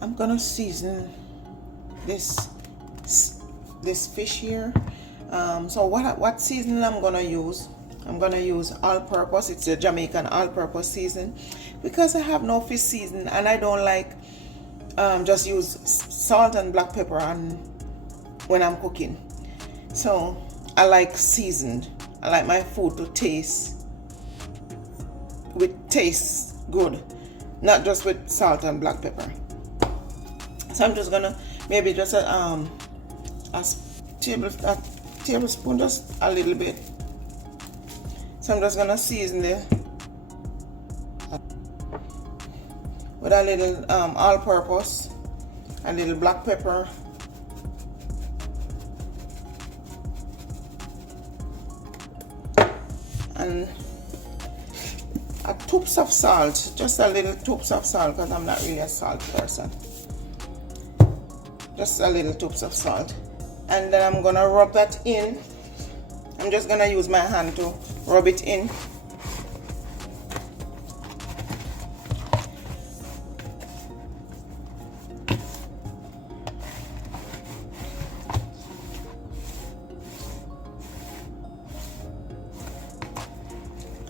I'm gonna season this fish here. So what seasoning I'm gonna use? I'm gonna use all-purpose. It's a Jamaican all-purpose season because I have no fish season and I don't like just use salt and black pepper when I'm cooking. So I like seasoned. I like my food to taste good, not just with salt and black pepper. So I'm just gonna maybe just a tablespoon, just a little bit. So I'm just gonna season it with a little all-purpose, a little black pepper, and a toops of salt, just a little toops of salt because I'm not really a salt person. Just a little toops of salt, and then I'm gonna rub that in. I'm just gonna use my hand to rub it in.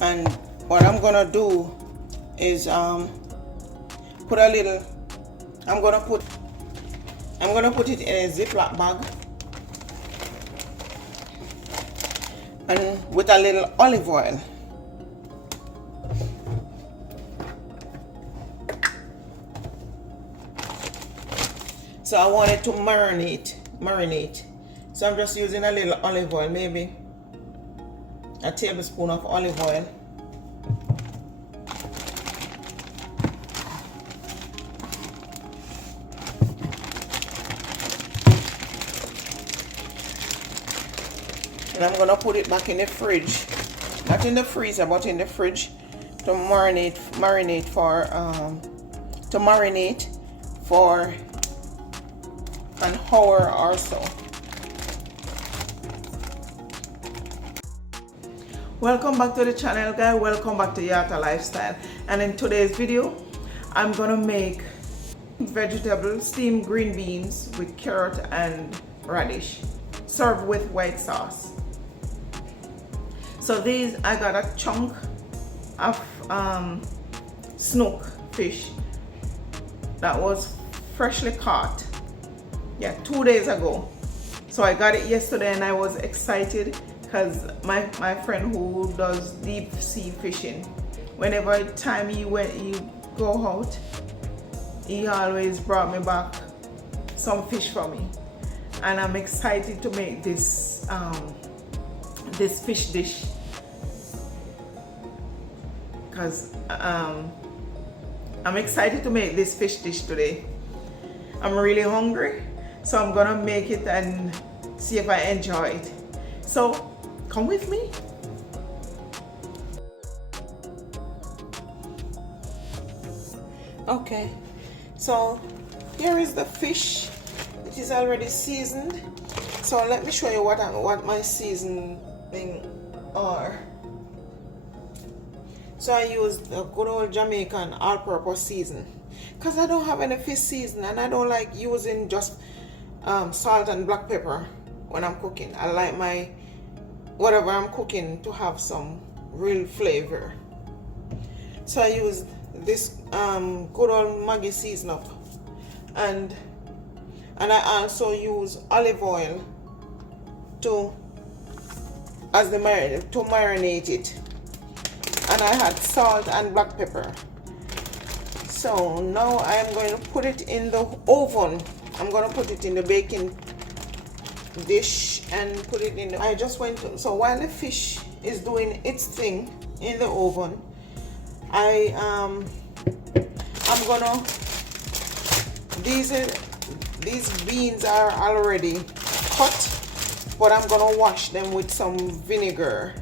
And what I'm gonna do is put a little. I'm gonna put it in a Ziploc bag, and with a little olive oil. So I want it to marinate. So I'm just using a little olive oil, maybe a tablespoon of olive oil. And I'm gonna put it back in the fridge, not in the freezer, but in the fridge to marinate for an hour or so. Welcome back to the channel, guys. Welcome back to Yah-tah lifestyle. And in today's video, I'm gonna make vegetable steamed green beans with carrot and radish, served with white sauce. So these, I got a chunk of snook fish that was freshly caught, 2 days ago. So I got it yesterday and I was excited because my friend who does deep sea fishing, whenever time you go out, he always brought me back some fish for me, and I'm excited to make this this fish dish because I'm excited to make this fish dish today. I'm really hungry, so I'm gonna make it and see if I enjoy it. So come with me. Okay, so here is the fish. It is already seasoned. So let me show you what my seasoning are. So I used the good old Jamaican all-purpose season because I don't have any fish season, and I don't like using just salt and black pepper when I'm cooking. I like my whatever I'm cooking to have some real flavor. So I used this good old Maggi season up, and I also use olive oil to marinate it, and I had salt and black pepper. So now I am going to put it in the oven. I'm going to put it in the baking dish and put it in the, so while the fish is doing its thing in the oven, I'm gonna, these beans are already cut, but I'm gonna wash them with some vinegar,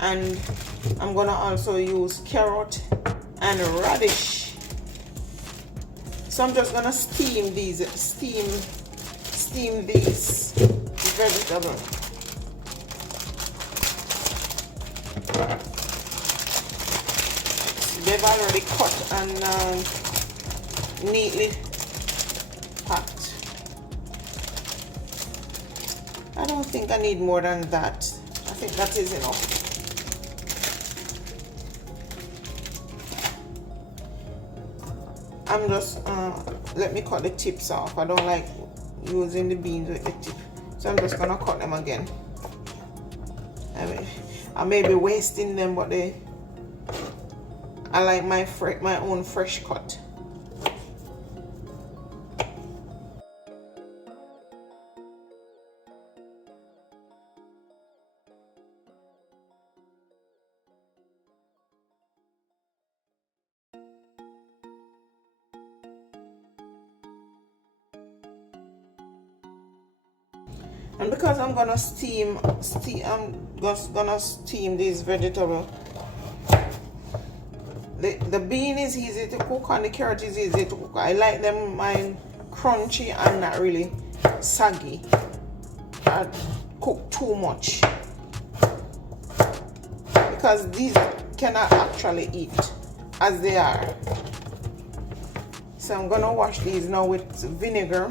and I'm gonna also use carrot and radish. So I'm just gonna steam these vegetables. They've already cut and neatly pot. I don't think I need more than that. I think that is enough. I'm just, let me cut the tips off. I don't like using the beans with the tip. So I'm just gonna cut them again. I may be wasting them, but I like my own fresh cut. And because I'm gonna I'm just gonna steam these vegetables. The bean is easy to cook and the carrot is easy to cook. I like them mine crunchy and not really saggy. I cook too much because these cannot actually eat as they are. So I'm gonna wash these now with vinegar.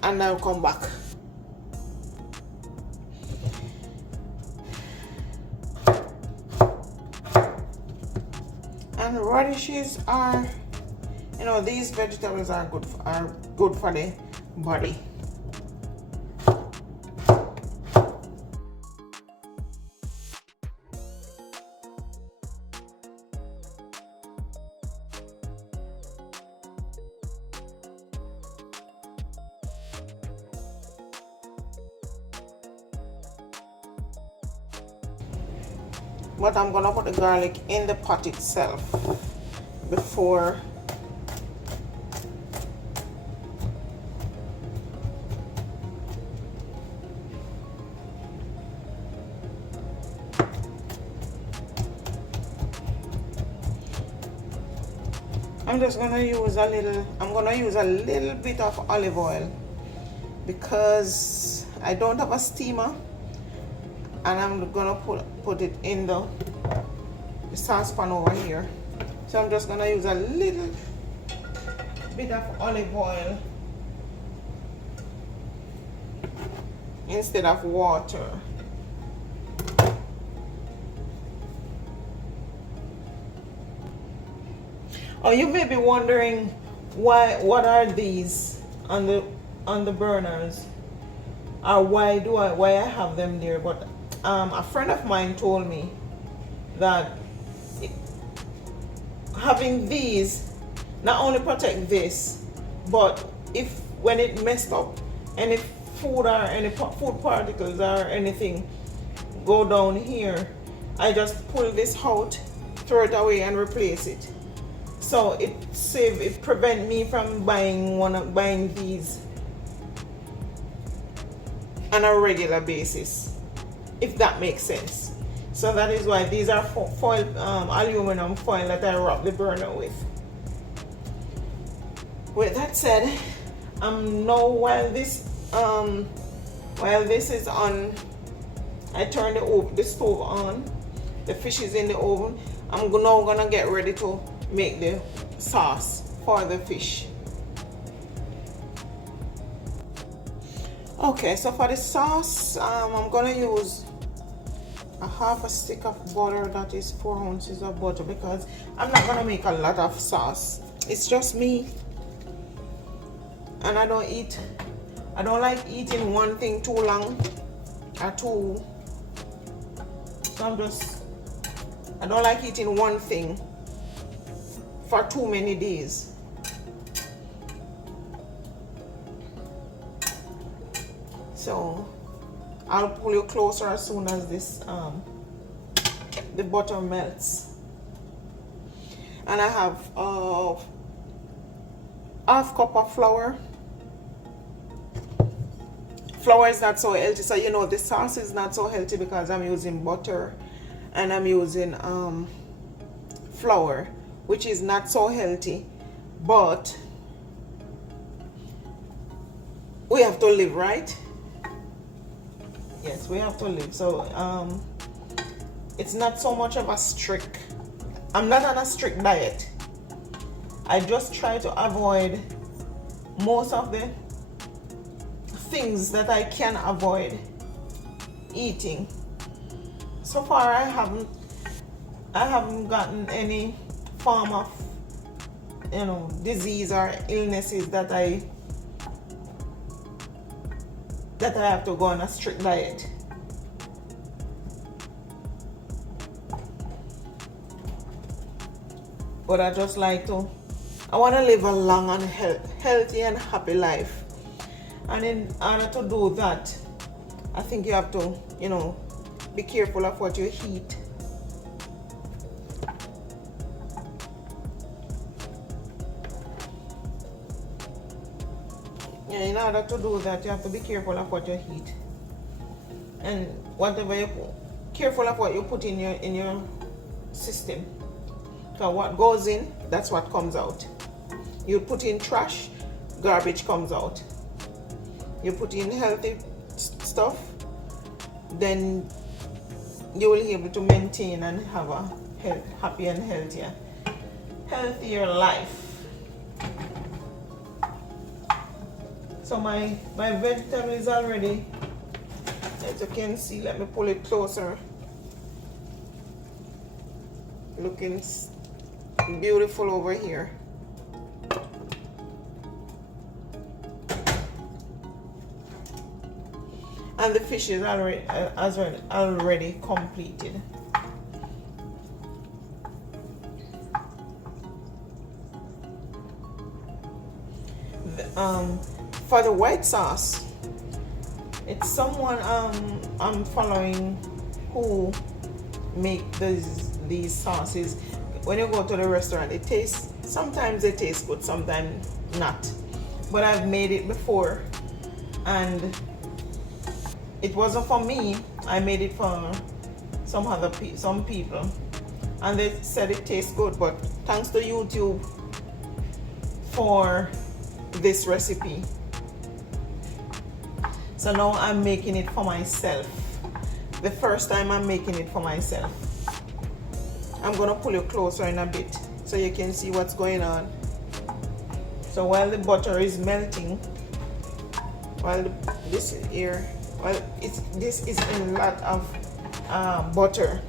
And I'll come back. And radishes are, you know, these vegetables are good for the body. But I'm gonna put the garlic in the pot itself before I'm gonna use a little bit of olive oil because I don't have a steamer. And I'm gonna put it in the saucepan over here. So I'm just gonna use a little bit of olive oil instead of water. Oh, you may be wondering what are these on the burners, or why I have them there, but a friend of mine told me that having these not only protect this, but if when it messed up, any food or any food particles or anything go down here, I just pull this out, throw it away and replace it. So it prevent me from buying these on a regular basis, if that makes sense. So that is why these are foil, aluminum foil that I wrap the burner with. With that said, now while this is on, I turn the stove on. The fish is in the oven. I'm now gonna get ready to make the sauce for the fish. Okay, so for the sauce, I'm gonna use a half a stick of butter. That is 4 ounces of butter, because I'm not gonna make a lot of sauce. It's just me, and I don't like eating one thing too long or too. So I don't like eating one thing for too many days. So I'll pull you closer as soon as this the butter melts. And I have half cup of flour. Flour is not so healthy, so you know the sauce is not so healthy because I'm using butter and I'm using flour, which is not so healthy, but we have to live, right? Yes, we have to live. So it's not so much of a strict, I'm not on a strict diet. I just try to avoid most of the things that I can avoid eating. So far I haven't gotten any form of, you know, disease or illnesses that I have to go on a strict diet. But I just like to, I want to live a long and healthy and happy life. And in order to do that, I think you have to, you know, be careful of what you eat. Yeah, in order to do that, you have to be careful of what you eat. And whatever you put, careful of what you put in your system. So what goes in, that's what comes out. You put in trash, garbage comes out. You put in healthy stuff, then you will be able to maintain and have a happy and healthier life. So my vegetable is already, as you can see, let me pull it closer, looking beautiful over here. And the fish is already completed. For the white sauce, it's someone I'm following who make these sauces. When you go to the restaurant, sometimes they taste good, sometimes not. But I've made it before, and it wasn't for me. I made it for some people, and they said it tastes good. But thanks to YouTube for this recipe. So now I'm making it for myself. The first time I'm making it for myself. I'm gonna pull you closer in a bit so you can see what's going on. So while the butter is melting, this is a lot of butter.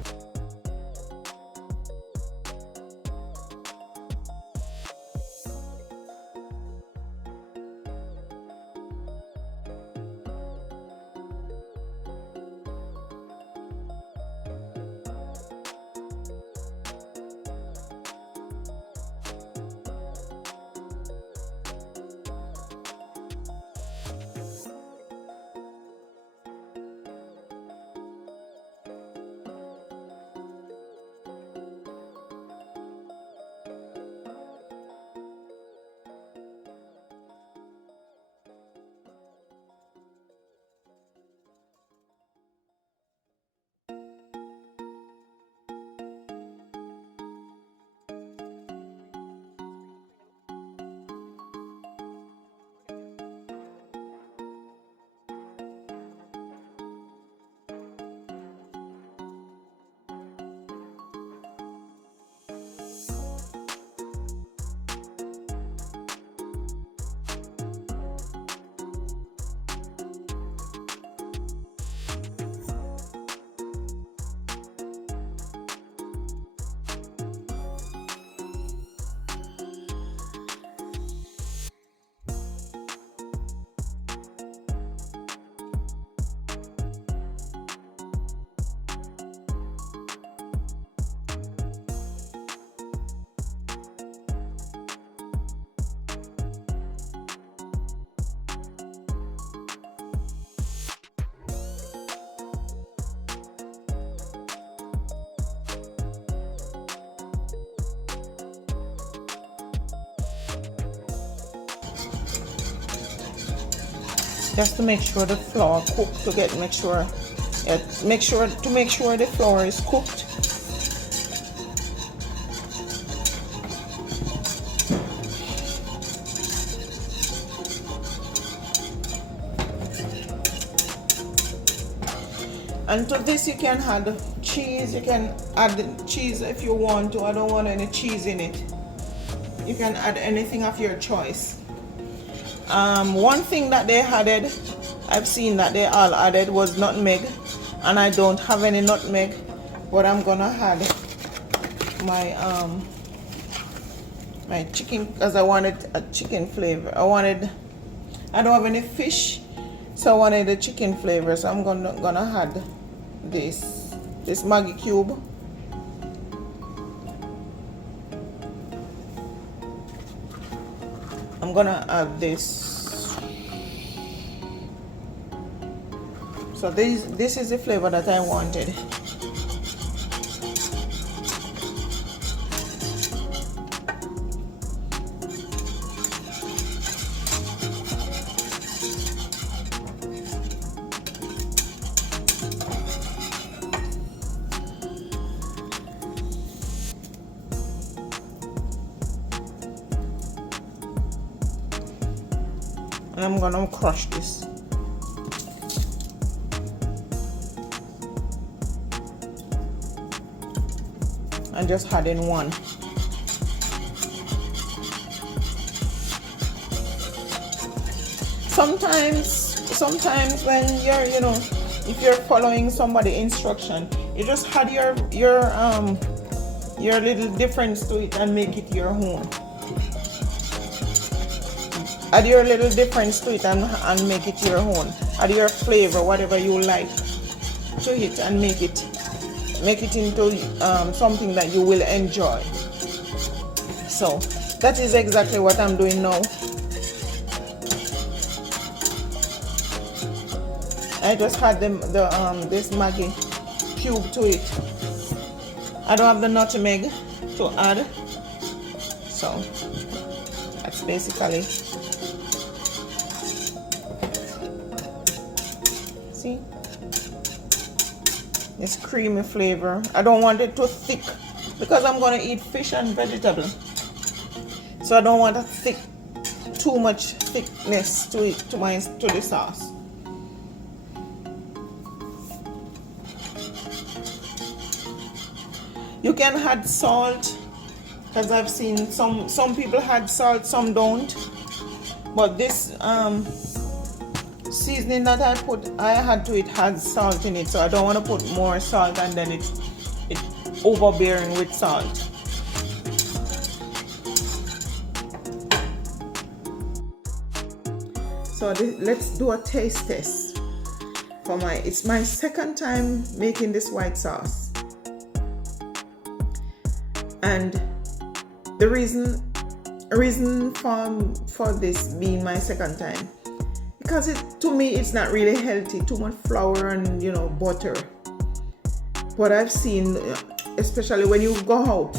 Just to make sure the flour cooked, to make sure the flour is cooked. And to this you can add cheese. You can add cheese if you want to. I don't want any cheese in it. You can add anything of your choice. One thing that they added, I've seen that they all added, was nutmeg, and I don't have any nutmeg, but I'm gonna add my my chicken, because I wanted a chicken flavor. I don't have any fish, so I wanted a chicken flavor, so I'm gonna add this Maggi cube. I'm gonna add this. So this is the flavor that I wanted. And I'm gonna crush this. And just add in one. Sometimes when you're, if you're following somebody's instruction, you just add your little difference to it and make it your own. Add your little difference to it and make it your own. Add your flavor, whatever you like, to it and make it into something that you will enjoy. So that is exactly what I'm doing now. I just add this Maggi cube to it. I don't have the nutmeg to add, so that's basically. See, this creamy flavor. I don't want it too thick because I'm gonna eat fish and vegetable, so I don't want too much thickness to it, to the sauce. You can add salt, because I've seen some people add salt, some don't, but this seasoning that I had to it has salt in it, so I don't want to put more salt and then it's overbearing with salt. So let's do a taste test for it's my second time making this white sauce, and the reason for this being my second time, because to me it's not really healthy, too much flour and butter. But I've seen, especially when you go out,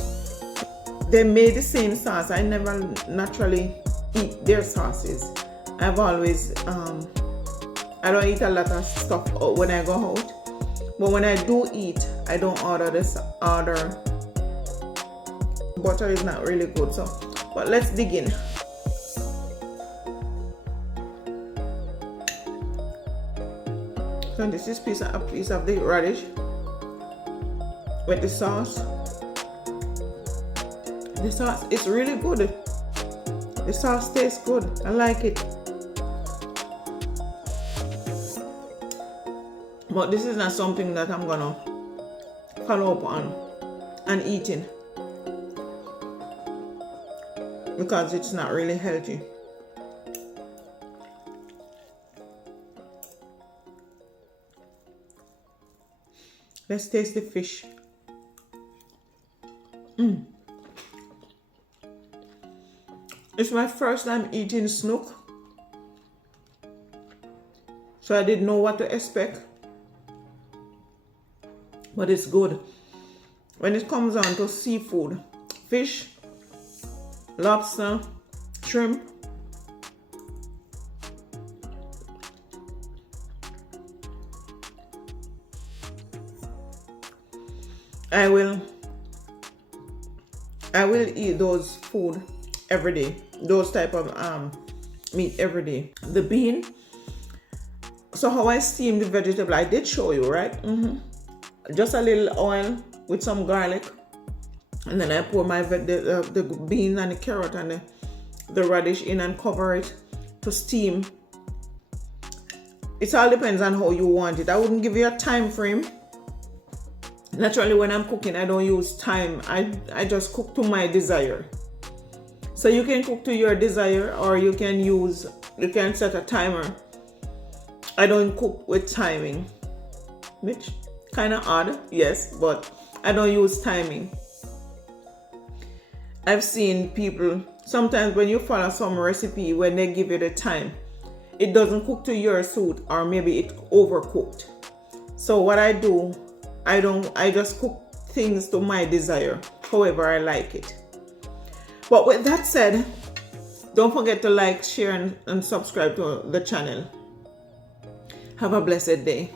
they made the same sauce. I never naturally eat their sauces. I've always I don't eat a lot of stuff when I go out, but when I do eat, I don't order butter is not really good. So but let's dig in. So this is a piece of the radish with the sauce. The sauce is really good. The sauce tastes good. I like it. But this is not something that I'm gonna follow up on and eating, because it's not really healthy. Let's taste the fish. It's my first time eating snook, so I didn't know what to expect, but it's good. When it comes on to seafood, fish, lobster, shrimp, I will eat those food every day, those type of meat every day. The bean, so how I steam the vegetable, I did show you, right? Just a little oil with some garlic, and then I pour my the bean and the carrot and the radish in and cover it to steam. It all depends on how you want it. I wouldn't give you a time frame. Naturally, when I'm cooking, I don't use time. I just cook to my desire. So you can cook to your desire, or you can set a timer. I don't cook with timing, which kind of odd, yes, but I don't use timing. I've seen people, sometimes when you follow some recipe, when they give you the time, it doesn't cook to your suit, or maybe it overcooked. So what I do, I just cook things to my desire, however I like it. But with that said, don't forget to like, share, and subscribe to the channel. Have a blessed day.